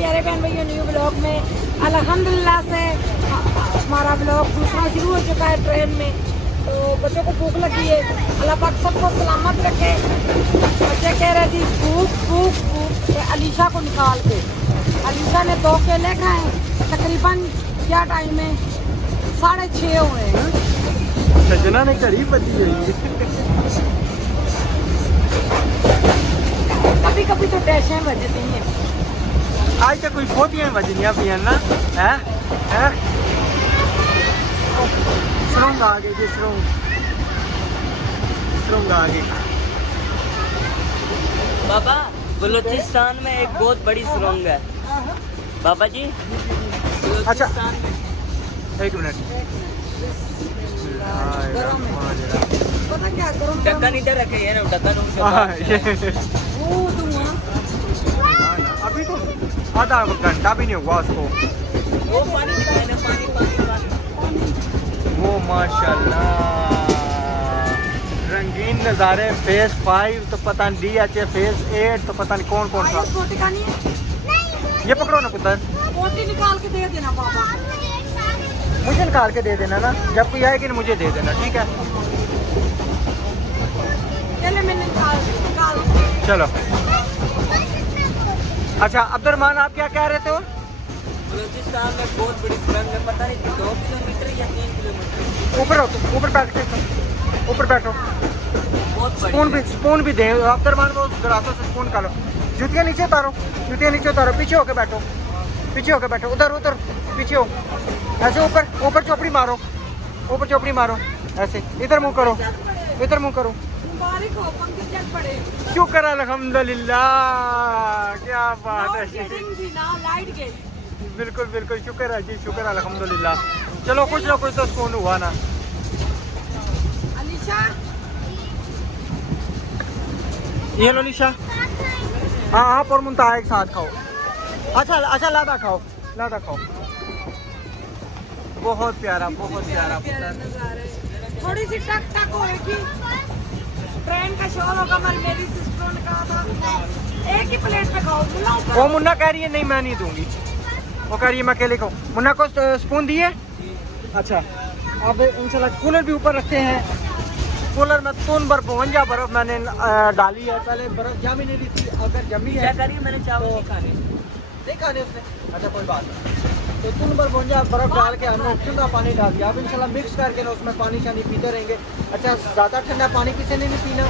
प्यारे बहन भैया न्यू ब्लॉग में अल्हम्दुलिल्लाह से हमारा ब्लॉग दूसरा शुरू हो चुका है ट्रेन में। तो बच्चों को भूख लगी है, अल्लाह पाक सबको सलामत रखे। बच्चे कह रहे थी भूख भूख भूख। अलीशा को निकाल के अलीशा ने 2 केले खाए। तकरीबन क्या टाइम है 6:30 हुए हैं। सजना ने घड़ी बची हुई। कभी कभी तो डैशें बजती हैं। आज तक कोई पोतियां बजनियां पियां ना है हैं। सुरंग आ गई जी, सुरंग आ गई। बाबा बलूचिस्तान में एक बहुत बड़ी सुरंग है बाबा जी। अच्छा बलूचिस्तान में एक मिनट। गरम है, पता क्या गरम ढक्कन इधर रखे है ना, ढक्कन वो धुआं। अभी तो आधा घंटा भी नहीं हुआ उसको। वो पानी दिखाए ना, पानी पानी पानी। वो माशाल्लाह रंगीन नज़ारे। फेस 5 तो पता नहीं DH, फेस 8 तो पता नहीं कौन कौन सा। रोटी खानी है, ये पकड़ो ना पुत्र, रोटी निकाल के दे देना पापा। मुझे निकाल के दे देना ना, जब कोई आएगी ना मुझे दे देना, ठीक है। चले मैंने निकाल चलो। अच्छा अब्दुलरहमान आप क्या कह रहे थे? बलूचिस्तान में बहुत बड़ी सुरंग है, पता नहीं 2 किलोमीटर या 3 किलोमीटर। ऊपर ऊपर बैठ के, ऊपर बैठो। बहुत बड़ी। स्पून भी दे अब्दुलरहमान को, गिलासों से स्पून निकालो। जूतियाँ नीचे उतारो, जूतियाँ नीचे उतारो। पीछे होके बैठो, पीछे होके बैठो। उधर उधर पीछे हो, ऐसे ऊपर ऊपर चौपड़ी मारो, ऊपर चौपड़ी मारो ऐसे। इधर मुंह करो, इधर मुंह करो। मुबारक हो, पंखे चल पड़े। शुक्र अल्हम्दुलिल्लाह, क्या बात है। लाइट गई। बिल्कुल बिल्कुल शुक्र है जी, शुक्र अल्हम्दुलिल्लाह। चलो कुछ ना कुछ तो सुकून हुआ ना। अलीशा ये लो निशा। हाँ आप और मुंता एक साथ खाओ। अच्छा अच्छा लादा खाओ, लादा खाओ। बहुत प्यारा, बहुत प्यारा। थोड़ी सी टक टक होगी, ट्रेन का शोर होगा। मेरी सिस्टर ने कहा था एक ही प्लेट पे खाओ। वो मुन्ना कह रही है नहीं मैं नहीं दूंगी, वो कह रही है मैं अकेले खाऊं। मुन्ना को स्पून दिए। अच्छा अब इंशाल्लाह कूलर भी ऊपर रखते हैं। कूलर में 52 बर्फ मैंने डाली है। पहले बर्फ जमी नहीं रही थी, अगर जमी है मैंने चावल नहीं खाने। नहीं खाने उसने। अच्छा कोई बात नहीं। तो 52 बर्फ डाल के हमने ठंडा पानी डाल दिया। अब इंशाल्लाह मिक्स करके ना उसमें पानी शानी पीते रहेंगे। अच्छा ज़्यादा ठंडा पानी किसी ने नहीं पीना,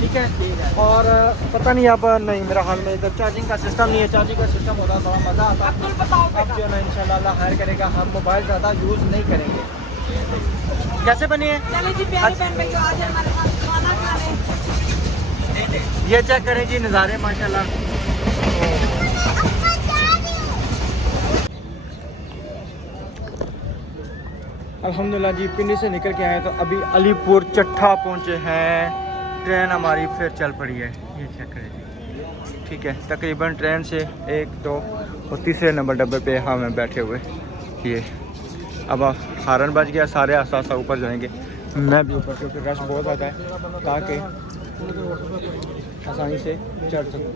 ठीक है। और पता नहीं अब नहीं, मेरा हाल में इधर चार्जिंग का सिस्टम नहीं है। चार्जिंग का सिस्टम होता बड़ा मज़ा आता। अब जो है ना इंशाल्लाह अल्लाह खैर करेगा, हम मोबाइल ज़्यादा यूज़ नहीं करेंगे। कैसे बनी है? चले जी प्यारे बहन भैया, आज हमारे साथ खाना खाने। ये चेक करें जी नज़ारे माशाल्लाह। अल्हम्दुलिल्लाह जी, पिंडी से निकल के आए तो अभी अलीपुर चट्ठा पहुंचे हैं। ट्रेन हमारी फिर चल पड़ी है, ये चेक करें जी, ठीक है। तकरीबन ट्रेन से 1, 2 और 3 नंबर डब्बे पे हम बैठे हुए। ये अब हारन बज गया, सारे आसा आसा ऊपर जाएंगे। मैं भी ऊपर, क्योंकि रश बहुत ज़्यादा है, ताकि आसानी से चढ़ सकूँ।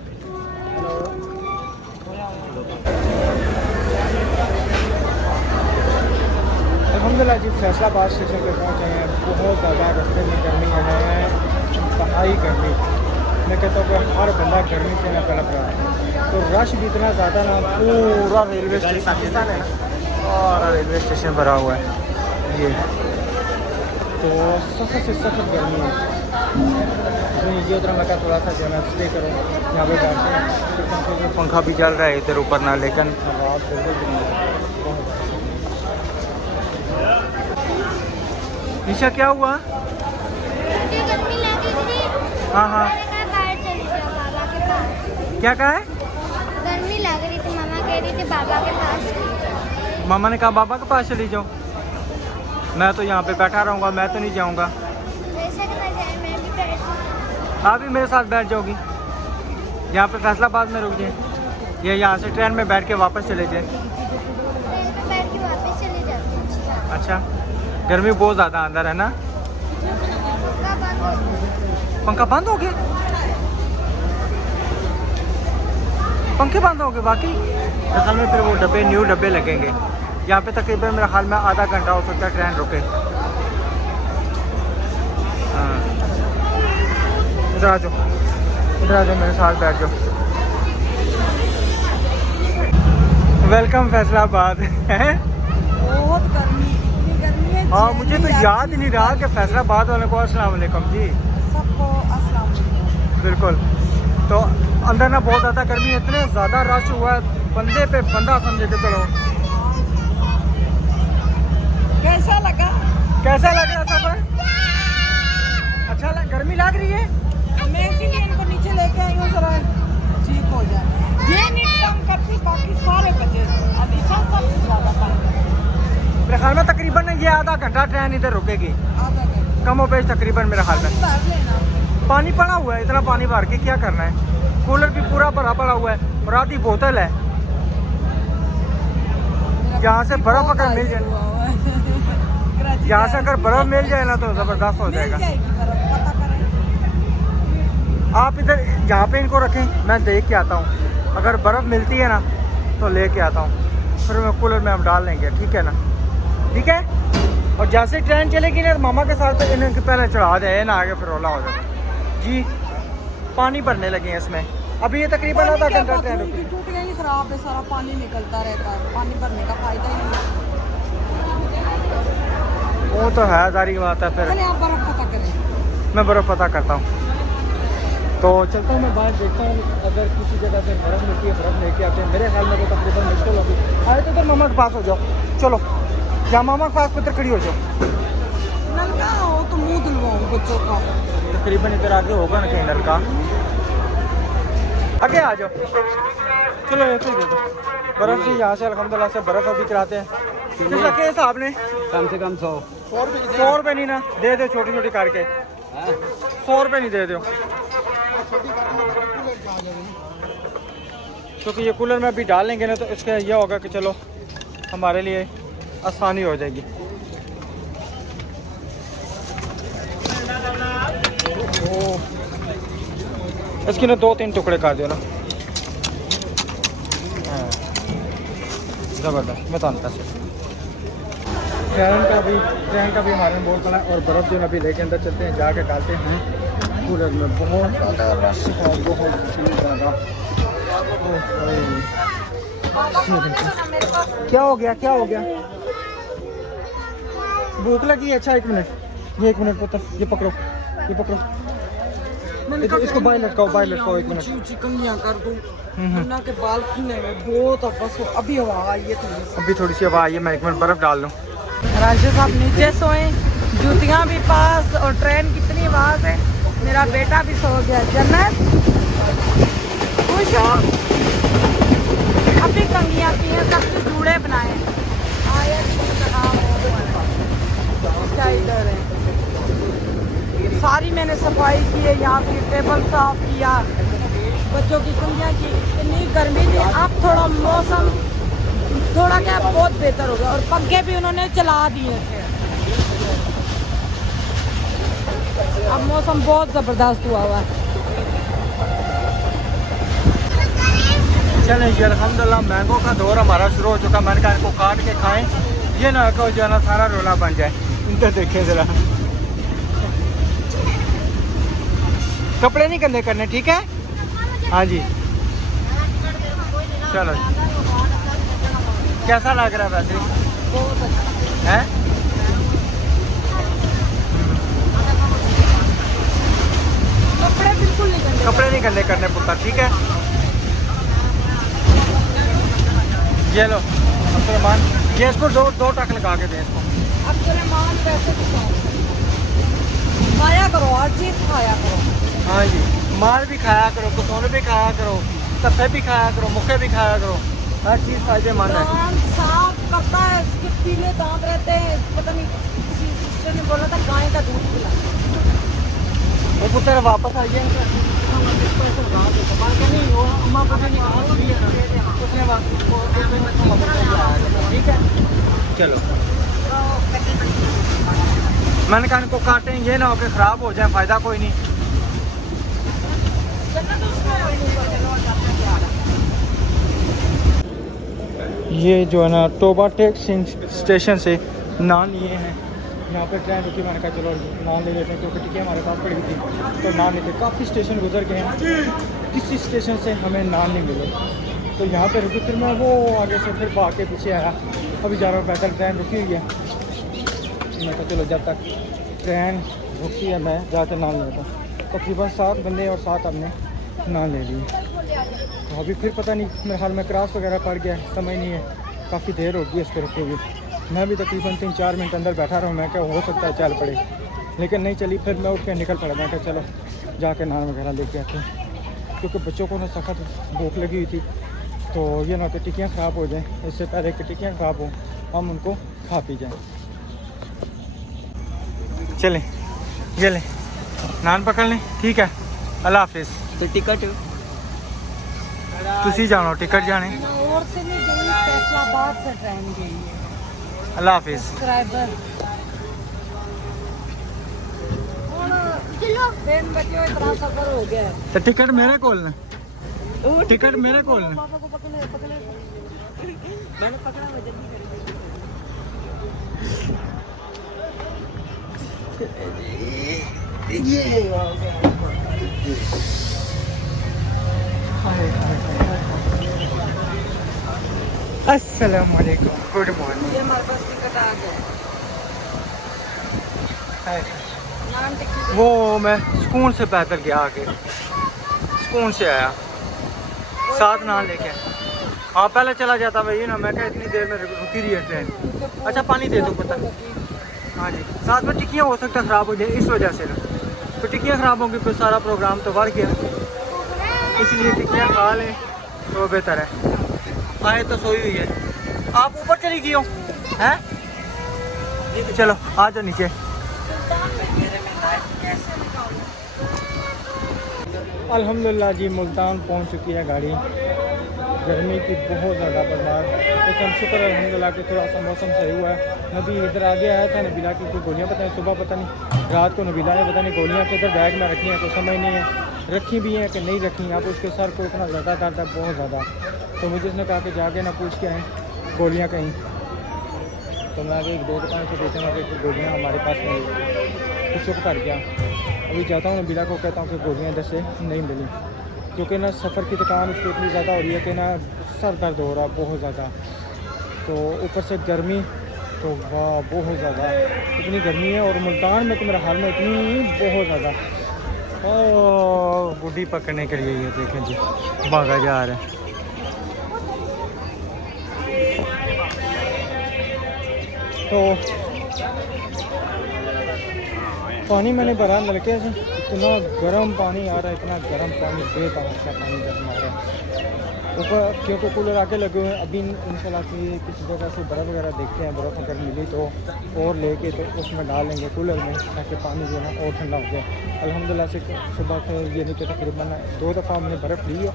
अल्हम्दुलिल्लाह जी फैसलाबाद स्टेशन पे पहुँचे हैं। बहुत ज़्यादा रास्ते में गर्मी है, इंतहाई गर्मी। मैं कहता हूँ कि हर बंदा गर्मी से ना कलप रहा है। तो रश भी इतना ज़्यादा ना, पूरा रेलवे स्टेशन पाकिस्तान है ना, और रेलवे स्टेशन भरा हुआ है ये। तो सख्त से सख्त गर्मी है। तो ये उधर लगा थोड़ा सा जो है स्टे करो, यहाँ पे बैठते हैं। पंखा भी चल रहा है इधर ऊपर ना, लेकिन रात निशा क्या हुआ? हाँ हाँ क्या कहा है? गर्मी लग रही थी, मामा कह रही थी बाबा के पास। मामा ने कहा बाबा के पास चली जाओ। मैं तो यहाँ पे बैठा रहूँगा, मैं तो नहीं जाऊँगा। आप भी मेरे साथ बैठ जाओगी यहाँ पे फैसलाबाद में, रुक जाए या यहाँ से ट्रेन में बैठ के वापस चले जाए। अच्छा गर्मी बहुत ज़्यादा अंदर है ना। पंखा बंद हो गया, पंखे बंद हो गए वाकई। मेरे ख्याल में फिर वो डब्बे न्यू डब्बे लगेंगे। यहाँ पे तकरीबन मेरा ख्याल में आधा घंटा हो सकता है ट्रेन रुके। हाँ इधर आ जाओ, इधर आ जाओ, मेरे साथ बैठ जाओ। वेलकम फैसलाबाद। बहुत गर्मी, इतनी गर्मी है। हाँ मुझे तो याद ही नहीं रहा कि फैसलाबाद वाले को अस्सलाम वालेकुम जी। सबको अस्सलाम वालेकुम। बिल्कुल। तो अंदर ना बहुत ज़्यादा गर्मी है, इतने ज़्यादा रश हुआ है, बंदे पे बंदा समझे के चलो। कैसा लगा? कैसा लग रहा सफर? अच्छा गर्मी लग रही है? मैं इसीलिए इनको नीचे लेके आई हूँ जरा ठीक हो जाए। ये नहीं कम करती, बाकी सारे बचे। अलीशा सबसे ज़्यादा पानी, मेरे ख्याल में तकरीबन ये आधा घंटा ट्रेन इधर रुकेगी, आधा घंटा कम हो बेश तकरीबन मेरे ख्याल में। भर लेना। पानी पड़ा हुआ है, इतना पानी भर के क्या करना है? कूलर भी पूरा भरा पड़ा हुआ है और आधी बोतल है। यहाँ से बर्फ अगर मिल जाए, यहाँ से अगर बर्फ मिल जाए ना तो ज़बरदस्त हो जाएगा। पता करें। आप इधर यहाँ पे इनको रखें, मैं देख के आता हूँ। अगर बर्फ़ मिलती है ना तो लेके आता हूँ, फिर मैं कूलर में हम डाल लेंगे, ठीक है ना? ठीक है। और जैसे ट्रेन चलेगी ना मामा के साथ इन्हें पहले चढ़ा दे ना, आगे फिर रोला हो जाएगा जी। पानी भरने लगे हैं इसमें, अभी ये तकरीबन आधा घंटा ट्रेन रुकी। टूटियाँ ही खराब है, सारा पानी निकलता रहता है, पानी भरने का फायदा ही नहीं। वो तो है, जारी बात है। फिर पहले आप बर्फ पता करें। मैं बर्फ़ पता करता हूँ, तो चलता हूँ मैं बाहर देखता हूँ अगर किसी जगह से बर्फ़ मिलती है, बर्फ़ लेके आते हैं। मेरे ख्याल में तो तकरीबन मुश्किल होगी। आए तो इधर मामा के पास हो जाओ, चलो या मामा के पास इधर खड़ी हो जाओ। नलका हो तो मुँह धुलवाऊँ बच्चों का। तकरीबन इधर आगे होगा ना कहीं नलका, आगे आ जाओ। चलो ये तो दे दो बर्फ़ जी। यहाँ से अल्हम्दुलिल्लाह से बर्फ़ अभी चलाते हैं। किस रखे हिसाब ने? कम से कम 100 100 नहीं ना, दे दो छोटी छोटी करके। 100 रुपये नहीं दे दो, क्योंकि ये कूलर में अभी डाल लेंगे ना तो इसका यह होगा कि चलो हमारे लिए आसानी हो जाएगी। इसकी ना 2-3 टुकड़े कर दो ना। ज़बरदस्त, बताना पैसे। ट्रेन का भी हमारे बोर्ड पड़ा और बर्फ़ जो अभी लेके अंदर चलते हैं, जाके डालते हैं कूलर में। बहुत ज़्यादा रश है, बहुत ज़्यादा। क्या हो गया, क्या हो गया? भूख लगी है? अच्छा 1 मिनट, ये 1 मिनट पुत्र, ये पकड़ो, ये पकड़ो। इसको बाहर लटकाओ, बाहर लटकाओ 1 मिनट। चिकनियाँ कर दूँ अन्ना के बाल खिलने में बहुत बस अभी हवा आई है थोड़ी सी। अभी थोड़ी सी हवा आई है, मैं 1 मिनट बर्फ़ डाल लूँ। राजेश साहब नीचे सोए, जूतियाँ भी पास और ट्रेन कितनी आवाज़ है। मेरा बेटा भी सो गया। जन्नत खुश हो? अभी कंगियाँ की हैं, सब कुछ जूड़े बनाए। इधर है सारी मैंने सफाई की है, यहाँ से टेबल साफ किया, बच्चों की कंगियाँ की। इतनी गर्मी थी, अब थोड़ा मौसम थोड़ा क्या बहुत बेहतर हो गया और पंखे भी उन्होंने चला दिए थे। अब मौसम बहुत ज़बरदस्त हुआ है। चलें जी, अल्हम्दुलिल्लाह मैंगो का दौर हमारा शुरू हो चुका। मैंने कहा इनको काट के खाएं, ये ना को जो है ना सारा रोला बन जाए। इधर देखें ज़रा, कपड़े नहीं गंदे करने, ठीक है? हाँ जी चलो। कैसा लग रहा है वैसे? बहुत अच्छा है? कपड़े बिल्कुल नहीं गंदे। कपड़े नहीं गंदे करने पुत्र, ठीक है? ये लो अब्दुलरहमान, ये इसको दो टक लगा के दें इसको। अब तेरे मान वैसे भी खाया करो, हर चीज़ खाया करो। हाँ जी, माल भी खाया करो, कसौने भी खाया करो, तफे भी खाया करो, मुखे भी खाया करो, हर चीज़ फायदेमंद है। दांत साफ करता है, इसके पीले दांत रहते हैं। पता नहीं किसी सिस्टर ने बोला था गाय का दूध पिला। वो पुत्र वापस आइए, ठीक है? चलो मैंने कहा इनको काटें, ये ना हो के ख़राब हो जाए, फ़ायदा कोई नहीं। ये जो है ना टोबा टेक स्टेशन से नान लिए हैं। यहाँ पे ट्रेन रुकी, मैंने कहा चलो नान ले लेते हैं क्योंकि टिकटें हमारे पास पड़ी थी, तो नान लेते। काफ़ी स्टेशन गुजर गए हैं, किसी स्टेशन से हमें नान नहीं मिले, तो यहाँ पे रुकी। फिर मैं वो आगे से फिर भाग के पीछे आया। अभी जा रहा हूँ पैदल, ट्रेन रुकी हुई है। मैं कहा चलो जब तक ट्रेन रुकी है मैं जाकर नान लेता हूँ। तकरीबन 7 बंदे और 7 हमने नान ले लिए। तो अभी फिर पता नहीं, मेरे हाल में क्रॉस वगैरह पड़ गया, समझ नहीं है, काफ़ी देर हो गई इसके रुके हुए। मैं भी तकरीबन 3-4 मिनट अंदर बैठा रहा हूँ। मैं क्या हो सकता है चल पड़े, लेकिन नहीं चली। फिर मैं उठ के निकल पड़ा। मैं क्या चलो जाके नान वगैरह लेके आते हैं, क्योंकि बच्चों को ना सख्त भूख लगी हुई थी। तो ये ना कि टिक्कियाँ ख़राब हो जाएँ, इससे पहले कि टिक्कियाँ ख़राब हों हम उनको खा पी जाएँ। चलें ये लें नान पकड़ लें, ठीक है। अल्लाह हाफिज़। तो टिकट तुसी जानो टिकट जाने। और से नहीं गई, फैसलाबाद से ट्रेन गई है। अल्लाह हाफिज़। सब्सक्राइबर चलो 3 बजे इतना सफर हो गया है। तो टिकट मेरे कोल ना, टिकट मेरे कोल ना। पापा को पकड़े मैंने पकड़ा, मैं जल्दी कर अस्सलाम वालेकुम, गुड मॉर्निंग। ये हमारे पास टिकट आ गया। नान टिकट वो मैं सुकून से पैदल गया, आके सुकून से आया, 7 नान लेके आया। हाँ पहले चला जाता भाई ना, मैं क्या इतनी देर में रुकी रही है ट्रेन। अच्छा पानी दे दो पता। हाँ जी, साथ में टिक्कियाँ हो सकता है ख़राब हो जाए, इस वजह से ना। तो टिक्कियाँ ख़राब होंगी फिर सारा प्रोग्राम तो बढ़ गया, इसलिए टिक्कियाँ खा लें तो बेहतर है। आए तो सोई हुई है, आप ऊपर चली गई हो हैं? चलो आ जाओ नीचे। अल्हम्दुलिल्लाह जी मुल्तान पहुंच चुकी है गाड़ी। गर्मी की बहुत ज़्यादा बर्बाद, लेकिन शुक्र अल्हम्दुलिल्लाह कि थोड़ा सा मौसम सही हुआ है। नबी इधर आगे आया था, नबीला की कोई गोलियाँ पता नहीं सुबह, पता नहीं रात को नबीला ने पता नहीं गोलियाँ किधर बैग में रखी हैं, कोई समझ नहीं है, रखी भी हैं कि नहीं रखी। अब उसके सर को इतना ज़्यादा दर्द है, बहुत ज़्यादा। तो मुझे उसने कहा कि जाके ना पूछ के आएँ गोलियाँ कहीं। तो मैं आगे 1-2 दुकान से पूछूँगा कि गोलियाँ हमारे पास नहीं, तो चुप कर गया। अभी जाता हूँ नबीला को कहता हूँ कि गोलियाँ इधर से नहीं मिली, क्योंकि ना सफ़र की थकान उसको इतनी ज़्यादा हो रही है कि ना सर दर्द हो रहा है बहुत ज़्यादा। तो ऊपर से गर्मी, तो वाह बहुत ज़्यादा इतनी गर्मी है। और मुल्तान में तो मेरे हाल में इतनी बहुत ज़्यादा। ओ गुड्डी पकड़ने के लिए ये देखें जी भागा जा रहा है। तो पानी मैंने भरा नलके से, इतना गर्म पानी आ रहा है, इतना गर्म पानी, बेतहाशा पानी गर्म आ रहा है ऊपर, क्योंकि कूलर आके लगे हुए हैं। अभी इंशाल्लाह की किसी जगह से बर्फ़ वगैरह देखते हैं, बर्फ़ अगर मिली तो और लेके तो उसमें डाल लेंगे कूलर में, ताकि पानी जो है ना और ठंडा हो जाए। अल्हम्दुलिल्लाह से सुबह के ये नीचे तकरीबन 2 दफ़ा हमने बर्फ़ ली है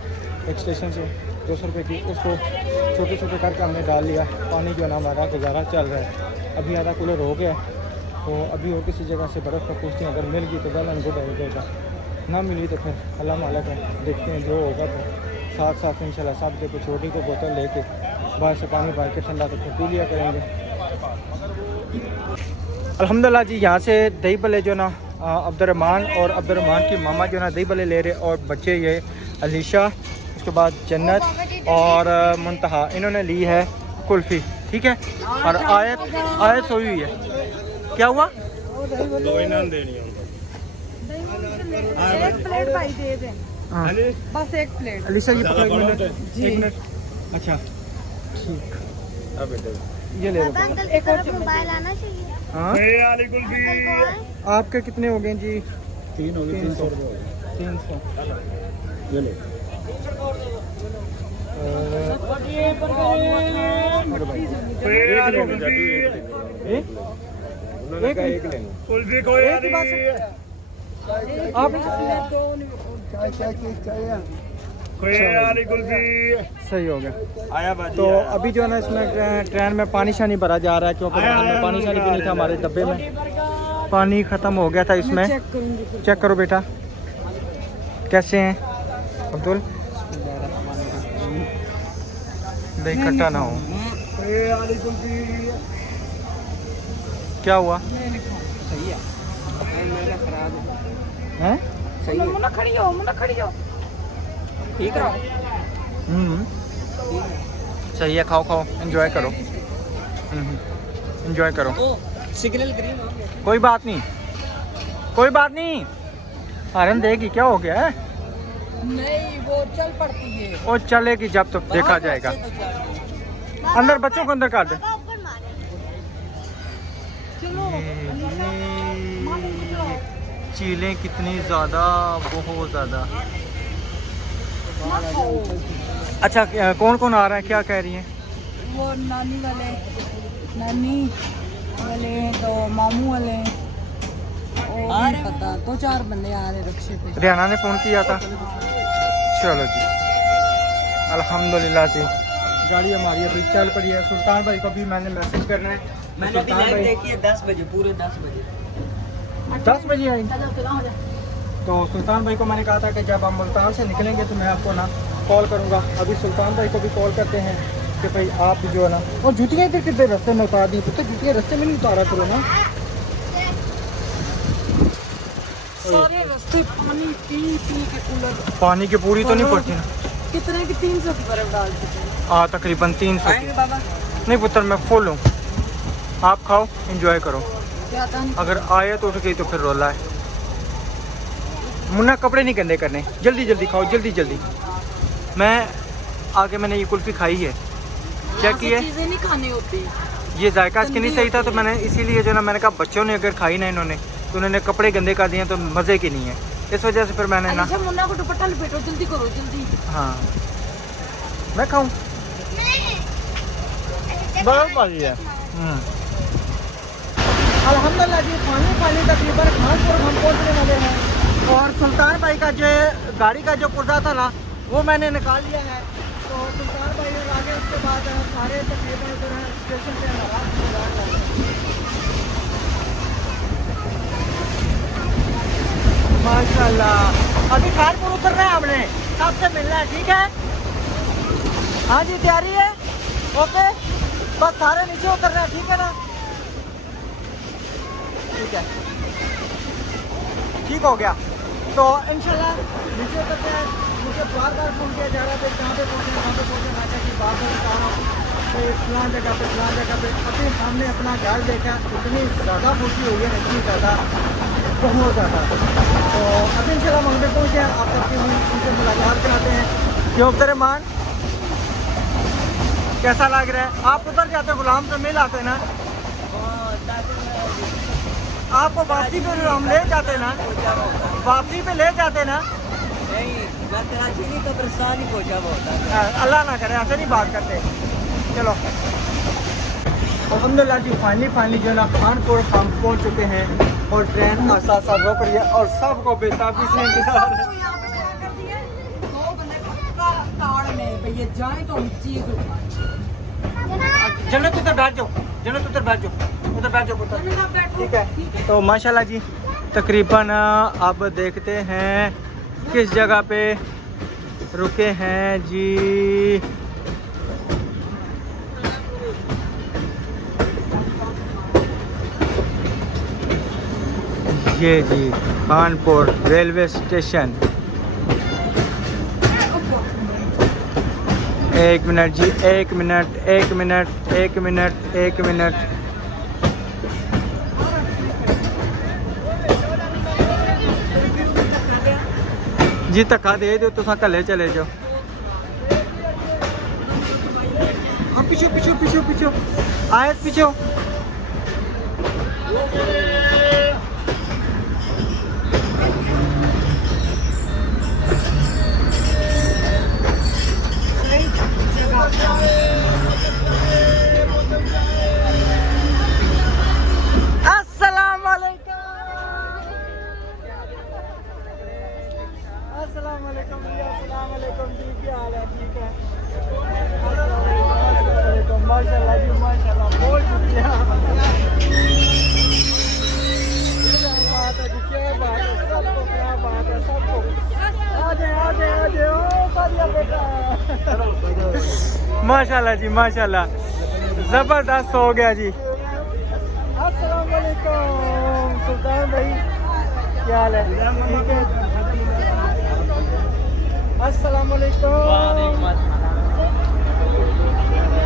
एक स्टेशन से 200 रुपये की, उसको छोटे छोटे करके हमने डाल लिया। पानी जो है ना हमारा गुजारा चल रहा है। अभी आधा कूलर हो गया, तो अभी और किसी जगह से बर्फ़ का पूछते हैं, अगर मिल गई तो वेल एंड गुड हो जाएगा, ना मिली तो फिर अल्लाह मालिक है, देखते हैं जो होगा। तो साथ साथ इंशाल्लाह सब के कुछ छोटी को बोतल लेके बाहर से पानी भर के ठंडा तो पी लिया करेंगे। अल्हम्दुलिल्लाह जी यहाँ से दही भल्ले जो ना अब्दुर्रहमान और अब्दुर्रहमान की मामा जो ना दही भल्ले ले रहे, और बच्चे ये अलीशा, उसके बाद जन्नत और मुंतहा, इन्होंने ली है कुल्फ़ी, ठीक है। और आयत सोई हुई है। क्या हुआ? एक प्लेट भाई दे दें, हाँ बस एक प्लेट। अलीशा ये पकड़ो, 1 मिनट। अच्छा ठीक, ये ले लो। अंकल की तरफ मोबाइल आना चाहिए। हाँ आपके कितने हो गए जी? 3 हो गए, 300 ये लो। कुल्फी कोई सही हो गया आया बात। तो अभी जो है ना इसमें ट्रेन में पानी शानी भरा जा रहा है, क्योंकि हमें पानी शानी भी नहीं था हमारे डब्बे में, पानी ख़त्म हो गया था इसमें। चेक करो बेटा कैसे हैं अब्दुल, दही खट्टा ना हो। क्या हुआ? सही है मेरा खराब है हैं? सही है मुन्ना खड़ी हो, मुन्ना खड़ी हो। ठीक है सही है, खाओ खाओ, एंजॉय करो, एंजॉय करो। ओ सिग्नल ग्रीन हो गया कोई बात नहीं, कोई बात नहीं। हरन देगी, क्या हो गया है? नहीं वो चल पड़ती है। वो चलेगी जब तो देखा जाएगा। अंदर बच्चों को अंदर काट दे। ऊपर मारे। चलो चीलें कितनी ज़्यादा, बहुत ज़्यादा। अच्छा, कौन कौन आ रहा है, क्या कह रही हैं? वो नानी वाले तो मामू वाले और पता तो 4 बंदे आ रहे रिक्शे पे। रियाना ने फ़ोन किया था। चलो जी, अल्हम्दुलिल्लाह जी, गाड़ी हमारी अभी चल पड़ी है। सुल्तान भाई को भी मैंने मैसेज करना है। मैंने अभी सुल्तान लाइव भाई देखी है 10 बजे पूरे 10 बजे 10 बजे आई। तो सुल्तान भाई को मैंने कहा था कि जब हम मुल्तान से निकलेंगे तो मैं आपको ना कॉल करूँगा। अभी सुल्तान भाई को भी कॉल करते हैं कि भाई आप जो है ना, और जूतियाँ इधर कितने रास्ते में उतार दी, तो जूतियाँ रास्ते में नहीं उतारा करो ना। सारे रास्ते पानी पी के कूलर पानी की पूरी तो नहीं पड़ती ना। कितने की 300 की बर्फ डाल चुके हैं। हाँ, तकरीबन 300 आएंगे बाबा नहीं पुत्र, मैं फुल हूँ। आप खाओ, एंजॉय करो। क्या था अगर आए तो उठ गई तो फिर रोला है। मुन्ना कपड़े नहीं गंदे करने, जल्दी जल्दी खाओ, जल्दी जल्दी। मैं आगे मैंने ये कुल्फ़ी खाई है, चेक की है। चीजें नहीं खानी होती। ये जायका इसके नहीं सही था, तो मैंने इसीलिए जो ना मैंने कहा बच्चों ने अगर खाई ना इन्होंने तो उन्होंने कपड़े गंदे कर दिए तो मज़े की नहीं है। इस वजह से फिर मैंने ना, अच्छा मुन्ना को दुपट्टा लपेटो, जल्दी करो जल्दी। हाँ मैं खाऊं, बहुत मज़े है। अल्हम्दुलिल्लाह जी, पानी तकरीबन खानपुर हम पहुँचने वाले हैं। और सुल्तान भाई का जो गाड़ी का जो पुर्जा था ना, वो मैंने निकाल लिया है। तो सुल्तान भाई और आगे उसके बाद सारे तकरीबन जो है स्टेशन पे माशाल्लाह। अभी खानपुर उतरना है हमने, सबसे मिलना है, ठीक है? हाँ जी, तैयारी है? ओके, बस सारे नीचे उतरना है, ठीक है ना? ठीक है, ठीक हो गया। तो इंशाल्लाह नीचे उतरते हैं। मुझे बार बार फ़ोन किया जा रहा था कहाँ पे पहुँचे, कहाँ पे पहुँचे। मैं कहा कि बार बार बता रहा हूँ कि फलां जगह पे, फलां जगह पे। अभी हमने अपना घर देखा, इतनी ज़्यादा खुशी हुई है, इतनी ज़्यादा, बहुत ज़्यादा। तो अभी इंशाल्लाह वहाँ पे पहुँचे हैं, आप सबकी उनसे मुलाकात कराते हैं। क्यों अब्दुर्रहमान, कैसा लग रहा है? आप उधर जाते गुलाम से मिल आते ना, आपको वापसी पे हम ले जाते ना, वापसी पे ले जाते ना। नहीं मैं कराची नहीं कब्रिस्तान ही पहुंचा बहुत अल्लाह ना करे, ऐसे नहीं बात करते। चलो अल्हम्दुलिल्लाह जी, फाइनली जो है ना खानपुर हम पहुंच चुके हैं। और ट्रेन साथ साथ रोक रही है और सबको बेताबी से इंतजार है। जन्नत उधर बैठ जाओ, जन्नत उधर बैठ जाओ, उधर बैठ जाओ पुत्र, ठीक है? तो माशाल्लाह जी, तकरीबन अब देखते हैं किस जगह पे रुके हैं जी। ये जी कानपुर रेलवे स्टेशन। एक मिनट जी, एक मिनट, एक मिनट, एक मिनट, एक मिनट। जी धक्का दे दो, तुम कल्ले चले जाओ। हाँ पिछो पिछो पिछो पिछो, आए पिछो। अस्सलामुअलैकुम जी, अस्सलामुअलैकुम जी, क्या हाल है? ठीक है, अस्सलामुअलैकुम, माशाल्लाह जी, माशाल्लाह, बहुत शुक्रिया। क्या बात है जी, क्या बात है, सबको क्या बात है, सबको आ जाए, ओ सादिया बेटा। माशाल्लाह जी, माशाल्लाह। जबरदस्त हो गया जी। अस्सलाम वालेकुम सुल्तान भाई, क्या हाल है? ठीक है। अस्सलाम वालेकुम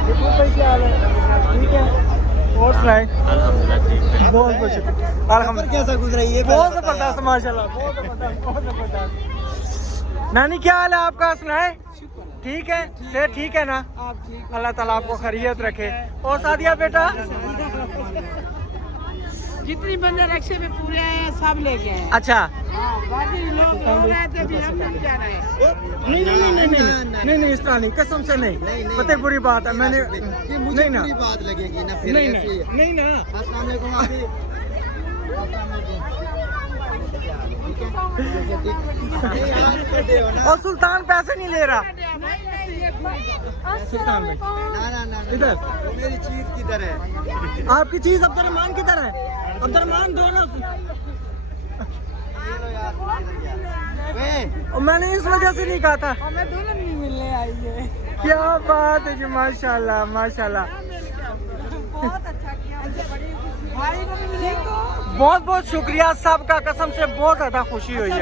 दीपू भाई, क्या हाल है? ठीक है। और सुनाए? अल्हम्दुलिल्लाह ठीक है। बहुत बहुत शुक्रिया। अल्हम्दुलिल्लाह। कैसा गुजरा ये बहुत जबरदस्त माशाल्लाह, बहुत जबरदस्त, बहुत जबरदस्त। नानी क्या हाल है आपका? सुनाए? ठीक है, से ठीक है ना? अल्लाह ताला आपको खैरियत रखे। और सादिया बेटा? जितनी बंदे रक्शे में पूरे हैं सब लेके आए। अच्छा, बाकी लोग रो रहे थे भी हम नहीं जा रहे। नहीं नहीं नहीं नहीं नहीं नहीं, इस तरह नहीं, कसम से नहीं। पता है बुरी बात है, मैंने नहीं ना, बात लगेगी ना फिर नहीं ऐसे ही। ना, नहीं ना। अस्सलाम वालेकुम अभी। और सुल्तान पैसे नहीं ले रहा। सुल्तान भाई ना इधर, वो मेरी चीज किधर है? आपकी चीज अब्दुर्रहमान किधर है? अब्दुर्रहमान दोनों। और मैंने इस वजह से नहीं कहा था। हमें दुल्हन नहीं मिलने आई है। क्या बात है जी, माशाल्लाह माशाल्लाह। बहुत अच्छा किया भाई को भी मिलेगा। बहुत बहुत शुक्रिया सबका, कसम से बहुत ज्यादा खुशी हुई है,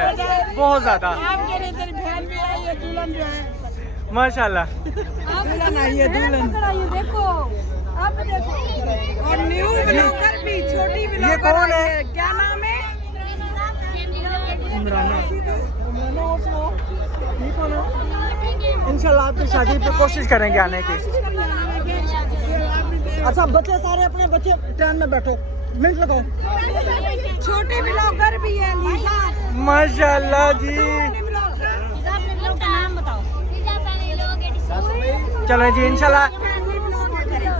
बहुत ज्यादा आप कह रहे तेरी बहन भी आई है, दुल्हन जो है माशाल्लाह। दुल्हन आई है, दुल्हन देखो अब देखो। और न्यू ब्लॉगर भी, छोटी ये ब्लॉगर कौन है? आई क्या नाम है? इमराना। इंशाल्लाह आपकी शादी पे कोशिश करेंगे आने की। अच्छा, बच्चे सारे अपने बच्चे ट्रेन में बैठो, मिनट लगाओ। छोटी ब्लॉगर भी है लीजा। माशाल्लाह जी। चलो जी, इंशाल्लाह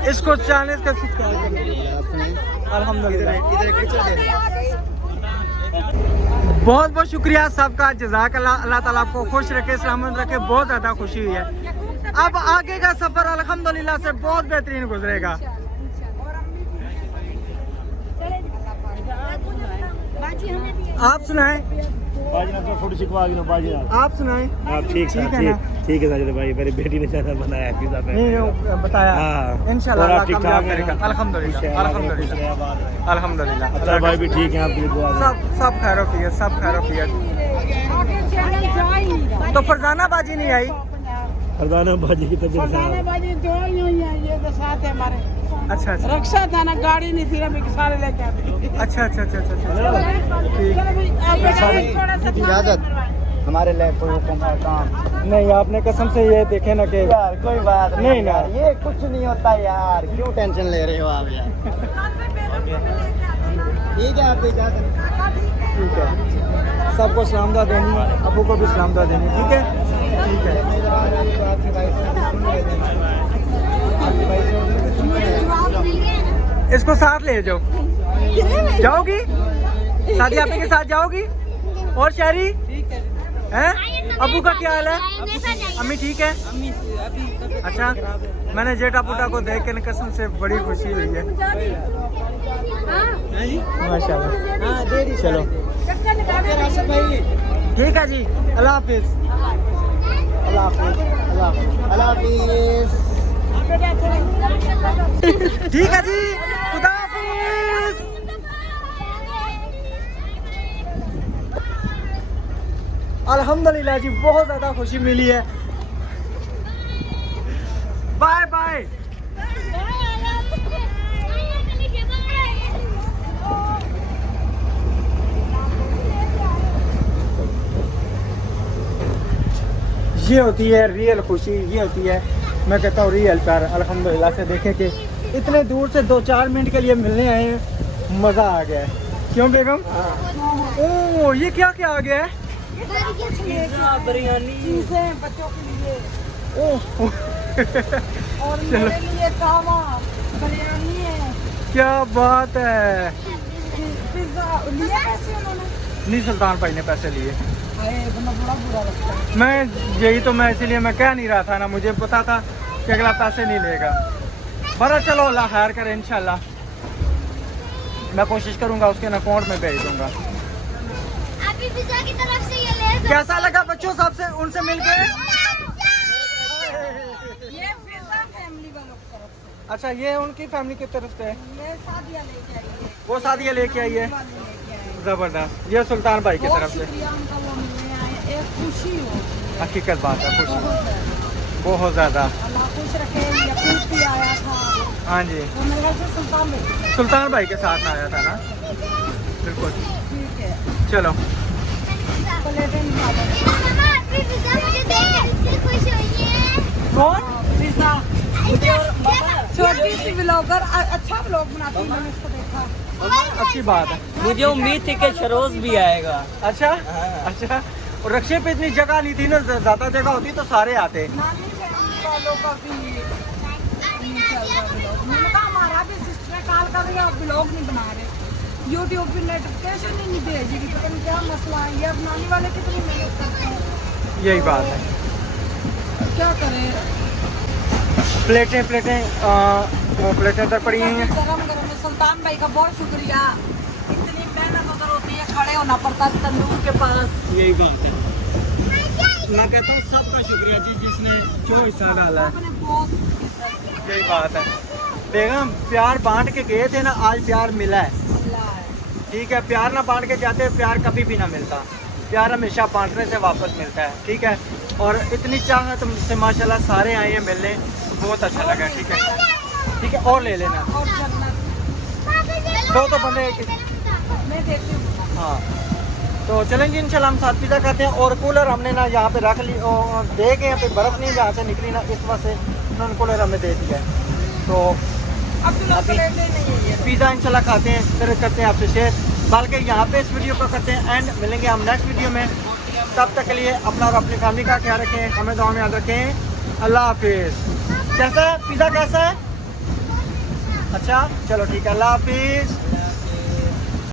इसको चैनल का सब्सक्राइब करें। अल्हम्दुलिल्लाह। बहुत बहुत शुक्रिया सबका, जज़ाकल्लाह। अल्लाह ताला आपको खुश रखे, सलामत रखे। बहुत ज़्यादा खुशी हुई है। अब आगे का सफ़र अल्हम्दुलिल्लाह से बहुत बेहतरीन गुजरेगा। आप सुनाएं? बाजना तो थोड़ी शिकवा दी ना बाजना। आप सुनाएं? आप ठीक ठीक है ना? ठीक है साजिद भाई, मेरी बेटी ने चैनल बनाया पिज़्ज़ा पे। नहीं बताया। हाँ। इंशाल्लाह और आप अल्लाह ठीक-ठाक कामयाब हैं करेगा। ना? अल्हम्दुलिल्लाह अल्हम्दुलिल्लाह अल्हम्दुलिल्लाह। अच्छा भाई भी ठीक है, आपके लिए दुआ है। सब खैरोफियत, सब खैरोफियत। तो फरजाना बाजी नहीं आई? फरजाना बाजी की तबीयत फरजाना खराब। बाजी जो ही हुई है, ये तो साथ है हमारे। अच्छा अच्छा रक्षा था ना, गाड़ी नहीं थी, हम सारे लेके आते। अच्छा अच्छा अच्छा अच्छा अच्छा। चलो भाई, आप थोड़ा सा इजाजत, हमारे लिए कोई हुक्म है काम? नहीं, आपने कसम से ये देखे ना कि यार कोई बात नहीं ना। यार, ये कुछ नहीं होता यार, क्यों टेंशन ले रहे हो आप यार? ठीक है, आपकी इजाजत। ठीक है, सबको सलामदा देनी, अबू को भी सलामदा देनी। ठीक है ठीक है। इसको साथ ले जाओ। जाओगी शादी आपके के साथ जाओगी? और शहरी हैं? अबू का क्या हाल है? अम्मी ठीक है? अच्छा, मैंने जेठा पुटा को देख के कसम से बड़ी खुशी हुई है। माशाल्लाह। चलो ठीक है जी, अल्लाह हाफिज। अल्लाह हाफिज। अल्लाह हाफिज। ठीक है जी, खुदा हाफिज। अल्हम्दुलिल्लाह जी, बहुत ज़्यादा खुशी मिली है। Bye bye. ये होती है रियल खुशी, ये होती है, मैं कहता हूँ रियल प्यार। अल्हम्दुलिल्लाह से देखें कि इतने दूर से 2-4 मिनट के लिए मिलने आए हैं, मज़ा आ गया है। क्यों बेगम? ओह, ये क्या क्या आ गया है? बिरयानी चीजें बच्चों के लिए ओह और मेरे लिए कावा बिरयानी है। क्या बात है। पिज्जा लिए पैसे उन्होंने? नहीं, सुल्तान भाई ने पैसे लिए। अरे बड़ा बुरा लगता है। मैं यही तो, मैं इसीलिए मैं कह नहीं रहा था ना, मुझे पता था कि अगला पैसे नहीं लेगा। बड़ा चलो, अल्लाह खैर करे। इंशाल्लाह मैं कोशिश करूंगा उसके अकाउंट में भेज दूंगा। अभी पिज़्ज़ा की तरफ से ये ले कैसा लगा बच्चों सबसे उनसे मिलके? ये पिज्जा फैमिली वालों की तरफ से। अच्छा ये उनकी फैमिली की तरफ से है, ये शादियाँ लेके आई है, वो शादियाँ लेके आई है। वाले लेके आए हैं। ज़बरदस्त। ये सुल्तान भाई की बहुत तरफ से शुक्रिया उनका, वो मिलने आए, एक खुशी हो हकीकत बात है, खुश बहुत ज़्यादा। बहुत ज़्यादा। अल्लाह खुश रखे। यकूब भी आया था, हाँ जी, वो मेरे ख्याल से सुल्तान भाई। सुल्तान भाई के साथ में आया था ना, बिल्कुल। ठीक है, चलो प्लेटें निकालो। मम्मा फिर पिज़्ज़ा मुझे दे के खुश हुई है। कौन? पिज़्ज़ा। छोटी सी ब्लॉगर, अच्छा ब्लॉग बनाती है, मैंने उसको देखा। अच्छी बात है। मुझे उम्मीद थी कि शरोज भी आएगा। अच्छा अच्छा, और रक्षे पे इतनी जगह नहीं थी ना, ज़्यादा जगह होती तो सारे आते। नानी फैमिली वालों का भी नहीं चल रहा ब्लॉग। मैंने कहा हमारा भी सिस्टर कॉल कर रही है, आप ब्लॉग नहीं बना रहे, यूट्यूब पे नोटिफिकेशन ही नहीं भेजेगी, पता नहीं क्या मसला है। ये अब नानी वाले कितनी मेहनत करते हैं, यही बात है। क्या करें। प्लेटें वो प्लेटें तक पड़ी हुई हैं। गरम गरम है। सुल्तान भाई का बहुत शुक्रिया, इतनी मेहनत उधर होती है, खड़े होना पड़ता है तंदूर के पास। यही बात है, मैं कहता हूँ सबका शुक्रिया जी जिसने जो हिस्सा डाला है। आपने बहुत इज्जत यही बात है। बेगम प्यार बांट के गए थे ना, आज प्यार मिला है। अल्लाह है। ठीक है, प्यार ना बांट के जाते प्यार कभी भी ना मिलता। प्यार हमेशा बांटने से वापस मिलता है। ठीक है, और इतनी चाहत से माशाल्लाह सारे आए हैं मिलने, बहुत अच्छा लगा। ठीक है ठीक है, और ले लेना और जन्नत दो बंदे। मैं देखती हूँ। हाँ तो चलें जी, इंशाल्लाह हम साथ पिज़्ज़ा खाते हैं। और कूलर हमने ना यहाँ पे रख ली, दे के यहाँ पे बर्फ़ नहीं जहाँ से निकली ना, इस वजह से उन्होंने कूलर हमें दे दिया है। तो अब्दुल्ला अभी प्लेटें नहीं है ये। पिज़्ज़ा इंशाल्लाह खाते हैं, फिर करते हैं आपसे शेयर। बल्कि यहाँ पे इस वीडियो को करते हैं एंड, मिलेंगे हम नेक्स्ट वीडियो में। तब तक के लिए अपना और अपनी फैमिली का ख्याल रखें, हमें दुआ में याद रखें। अल्लाह हाफिज़। कैसा है पिज़्ज़ा, कैसा है? अच्छा चलो ठीक है, अल्लाह हाफिज़।